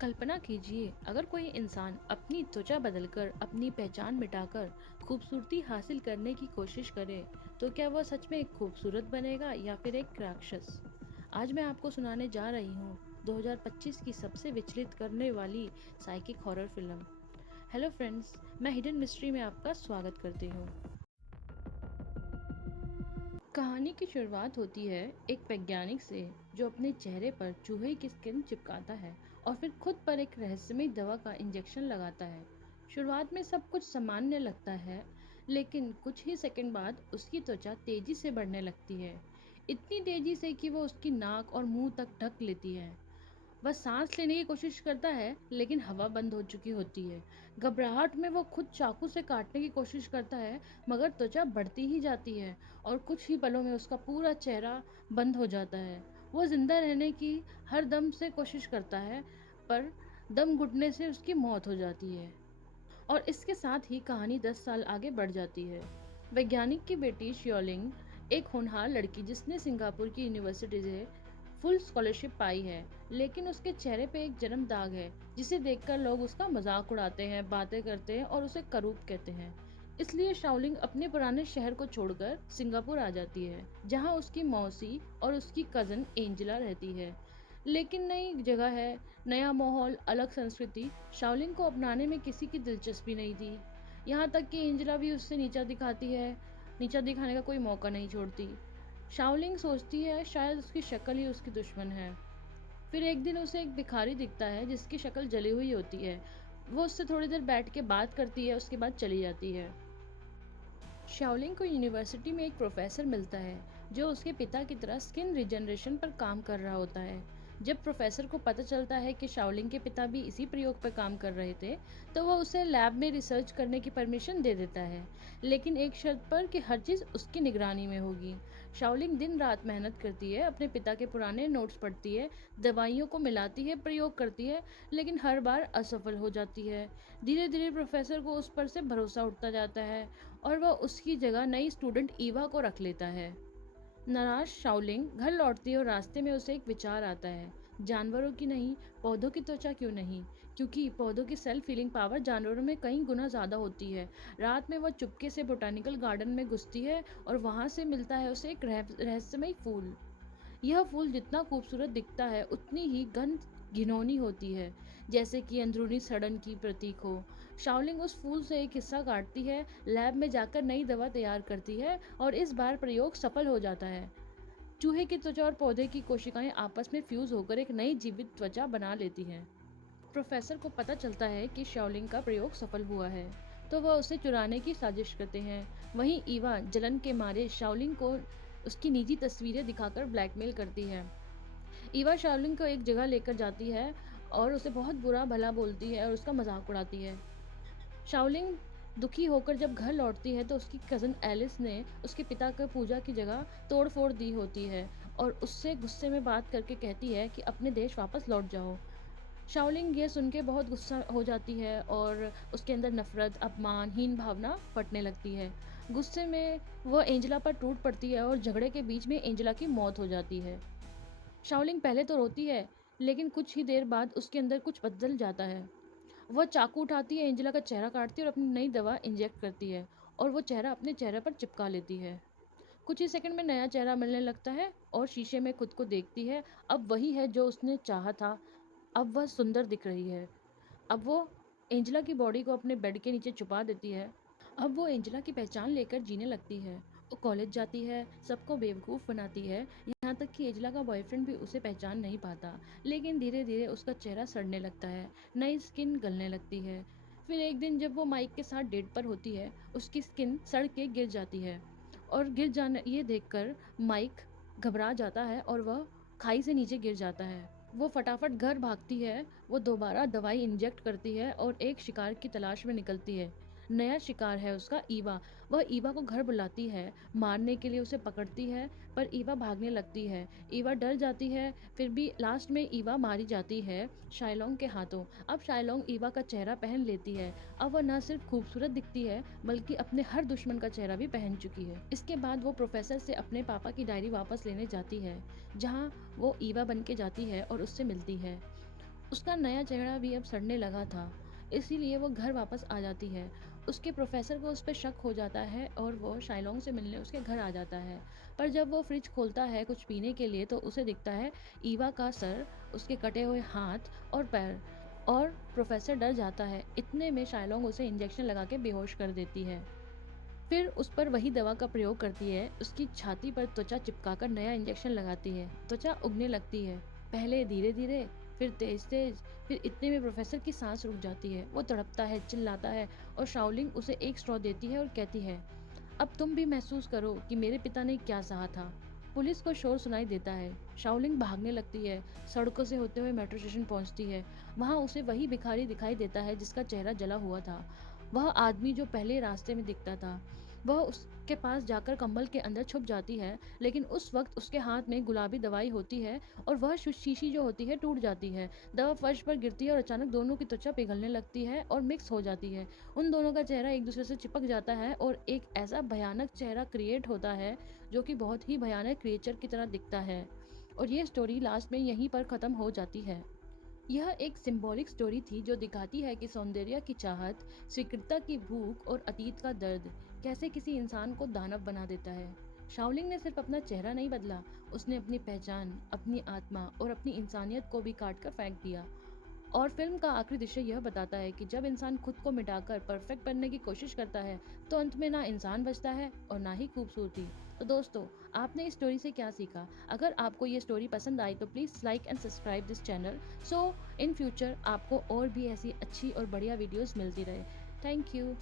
कल्पना कीजिए अगर कोई इंसान अपनी त्वचा बदलकर अपनी पहचान मिटाकर खूबसूरती हासिल करने की कोशिश करे तो क्या वह सच में एक खूबसूरत बनेगा या फिर एक राक्षस। आज मैं आपको सुनाने जा रही हूँ 2025 की सबसे विचलित करने वाली psychic horror film. Hello friends, मैं हिडन मिस्ट्री में आपका स्वागत करती हूँ। कहानी की शुरुआत होती है एक वैज्ञानिक से जो अपने चेहरे पर चूहे की स्किन चिपकाता है और फिर खुद पर एक रहस्यमय दवा का इंजेक्शन लगाता है। शुरुआत में सब कुछ सामान्य लगता है, लेकिन कुछ ही सेकंड बाद उसकी त्वचा तेजी से बढ़ने लगती है। इतनी तेजी से कि वो उसकी नाक और मुंह तक ढक लेती है। वह सांस लेने की कोशिश करता है, लेकिन हवा बंद हो चुकी होती है। घबराहट में वो खुद चाकू से काटने की कोशिश करता है, मगर त्वचा बढ़ती ही जाती है और कुछ ही पलों में उसका पूरा चेहरा बंद हो जाता है। वो जिंदा रहने की हर दम से कोशिश करता है, पर दम घुटने से उसकी मौत हो जाती है। और इसके साथ ही कहानी 10 साल आगे बढ़ जाती है। वैज्ञानिक की बेटी श्योलिंग एक होनहार लड़की जिसने सिंगापुर की यूनिवर्सिटी से फुल स्कॉलरशिप पाई है, लेकिन उसके चेहरे पे एक जन्म दाग है जिसे देखकर लोग उसका मजाक उड़ाते हैं, बातें करते हैं और उसे करूब कहते हैं। इसलिए शाओलिंग अपने पुराने शहर को छोड़कर सिंगापुर आ जाती है, जहां उसकी मौसी और उसकी कजन एंजेला रहती है। लेकिन नई जगह है, नया माहौल, अलग संस्कृति, शाओलिन को अपनाने में किसी की दिलचस्पी नहीं थी। यहाँ तक कि एंजेला भी उससे नीचा दिखाती है, नीचा दिखाने का कोई मौका नहीं छोड़ती। शाओलिंग सोचती है शायद उसकी शक्ल ही उसकी दुश्मन है। फिर एक दिन उसे एक भिखारी दिखता है जिसकी शक्ल जली हुई होती है। वो उससे थोड़ी देर बैठ के बात करती है, उसके बाद चली जाती है। शाओलिंग को यूनिवर्सिटी में एक प्रोफेसर मिलता है जो उसके पिता की तरह स्किन रिजनरेशन पर काम कर रहा होता है। जब प्रोफेसर को पता चलता है कि शाओलिंग के पिता भी इसी प्रयोग पर काम कर रहे थे, तो वह उसे लैब में रिसर्च करने की परमिशन दे देता है, लेकिन एक शर्त पर कि हर चीज़ उसकी निगरानी में होगी। शाओलिंग दिन रात मेहनत करती है, अपने पिता के पुराने नोट्स पढ़ती है, दवाइयों को मिलाती है, प्रयोग करती है, लेकिन हर बार असफल हो जाती है। धीरे धीरे प्रोफेसर को उस पर से भरोसा उठता जाता है और वह उसकी जगह नई स्टूडेंट ईवा को रख लेता है। नाराज शाओलिंग घर लौटती है और रास्ते में उसे एक विचार आता है, जानवरों की नहीं, पौधों की त्वचा क्यों नहीं, क्योंकि पौधों की सेल्फ हीलिंग पावर जानवरों में कई गुना ज़्यादा होती है। रात में वह चुपके से बोटानिकल गार्डन में घुसती है और वहाँ से मिलता है उसे एक रहस्यमय फूल। यह फूल जितना खूबसूरत दिखता है उतनी ही गंध घिनौनी होती है, जैसे कि अंदरूनी सड़न की प्रतीक हो। शाओलिंग उस फूल से एक हिस्सा काटती है, लैब में जाकर नई दवा तैयार करती है और इस बार प्रयोग सफल हो जाता है। चूहे की त्वचा और पौधे की कोशिकाएं आपस में फ्यूज होकर एक नई जीवित त्वचा बना लेती हैं। प्रोफेसर को पता चलता है कि शाओलिंग का प्रयोग सफल हुआ है, तो वह उसे चुराने की साजिश करते हैं। वहीं ईवा जलन के मारे शाओलिंग को उसकी निजी तस्वीरें दिखाकर ब्लैकमेल करती है। ईवा शार्लिन को एक जगह लेकर जाती है और उसे बहुत बुरा भला बोलती है और उसका मजाक उड़ाती है। शाओलिंग दुखी होकर जब घर लौटती है तो उसकी कज़न एलिस ने उसके पिता के पूजा की जगह तोड़-फोड़ दी होती है और उससे गुस्से में बात करके कहती है कि अपने देश वापस लौट जाओ। शाओलिंग ये सुन के बहुत गुस्सा हो जाती है और उसके अंदर नफरत, अपमान, हीन भावना फटने लगती है। गुस्से में वो एंजेला पर टूट पड़ती है और झगड़े के बीच में एंजेला की मौत हो जाती है। शाओलिंग पहले तो रोती है, लेकिन कुछ ही देर बाद उसके अंदर कुछ बदल जाता है। वह चाकू उठाती है, एंजेला का चेहरा काटती है और अपनी नई दवा इंजेक्ट करती है और वो चेहरा अपने चेहरे पर चिपका लेती है। कुछ ही सेकंड में नया चेहरा मिलने लगता है और शीशे में खुद को देखती है। अब वही है जो उसने चाहा था। अब वह सुंदर दिख रही है। अब वो एंजेला की बॉडी को अपने बेड के नीचे छुपा देती है। अब वो एंजेला की पहचान लेकर जीने लगती है। वो कॉलेज जाती है, सबको बेवकूफ़ बनाती है, यहाँ तक कि एंजेला का बॉयफ्रेंड भी उसे पहचान नहीं पाता। लेकिन धीरे धीरे उसका चेहरा सड़ने लगता है, नई स्किन गलने लगती है। फिर एक दिन जब वो माइक के साथ डेट पर होती है, उसकी स्किन सड़ के गिर जाती है और गिर जाने ये देखकर माइक घबरा जाता है और वह खाई से नीचे गिर जाता है। वो फटाफट घर भागती है, वो दोबारा दवाई इंजेक्ट करती है और एक शिकार की तलाश में निकलती है। नया शिकार है उसका ईवा। वह ईवा को घर बुलाती है, मारने के लिए उसे पकड़ती है, पर ईवा भागने लगती है। ईवा डर जाती है, फिर भी लास्ट में ईवा मारी जाती है शाइलोंग के हाथों। अब शाइलोंग ईवा का चेहरा पहन लेती है। अब वह न सिर्फ खूबसूरत दिखती है, बल्कि अपने हर दुश्मन का चेहरा भी पहन चुकी है। इसके बाद वो प्रोफेसर से अपने पापा की डायरी वापस लेने जाती है, जहाँ वो ईवा बन के जाती है और उससे मिलती है। उसका नया चेहरा भी अब सड़ने लगा था, इसीलिए वो घर वापस आ जाती है। उसके प्रोफ़ेसर को उस पे शक हो जाता है और वो शाइलोंग से मिलने उसके घर आ जाता है। पर जब वो फ्रिज खोलता है कुछ पीने के लिए तो उसे दिखता है ईवा का सर, उसके कटे हुए हाथ और पैर, और प्रोफ़ेसर डर जाता है। इतने में शाइलोंग उसे इंजेक्शन लगा के बेहोश कर देती है। फिर उस पर वही दवा का प्रयोग करती है, उसकी छाती पर त्वचा चिपकाकर नया इंजेक्शन लगाती है। त्वचा उगने लगती है, पहले धीरे-धीरे, फिर तेज-तेज, फिर इतने में प्रोफ़ेसर की साँस रुक जाती है। वो तड़पता है, चिल्लाता है और शाओलिंग उसे एक स्ट्रॉ देती है और कहती है, "अब तुम भी महसूस करो कि मेरे पिता ने क्या सहा था।" पुलिस को शोर सुनाई देता है। शाओलिंग भागने लगती है, सड़कों से होते हुए मेट्रो स्टेशन पहुँचती है। वहाँ उसे वही भिखारी दिखाई देता है जिसका चेहरा जला हुआ था। वह आदमी जो पहले रास्ते में दिखता था। वह उसके पास जाकर कंबल के अंदर छुप जाती है, लेकिन उस वक़्त उसके हाथ में गुलाबी दवाई होती है और वह शीशी जो होती है टूट जाती है। दवा फर्श पर गिरती है और अचानक दोनों की त्वचा पिघलने लगती है और मिक्स हो जाती है। उन दोनों का चेहरा एक-दूसरे से चिपक जाता है और एक ऐसा भयानक चेहरा क्रिएट होता है, जो कि बहुत ही भयानक क्रिएचर की तरह दिखता है। और ये स्टोरी लास्ट में यहीं पर ख़त्म हो जाती है। यह एक सिंबॉलिक स्टोरी थी जो दिखाती है कि सौंदर्य की चाहत, स्वीकृतता की भूख और अतीत का दर्द कैसे किसी इंसान को दानव बना देता है। शाओलिंग ने सिर्फ अपना चेहरा नहीं बदला, उसने अपनी पहचान, अपनी आत्मा और अपनी इंसानियत को भी काट कर फेंक दिया। और फिल्म का आखिरी दृश्य यह बताता है कि जब इंसान खुद को मिटाकर परफेक्ट बनने की कोशिश करता है, तो अंत में ना इंसान बचता है और ना ही खूबसूरती। तो दोस्तों, आपने इस स्टोरी से क्या सीखा? अगर आपको ये स्टोरी पसंद आई तो please like and subscribe this channel, so in future आपको और भी ऐसी अच्छी और बढ़िया वीडियोस मिलती रहे। Thank you.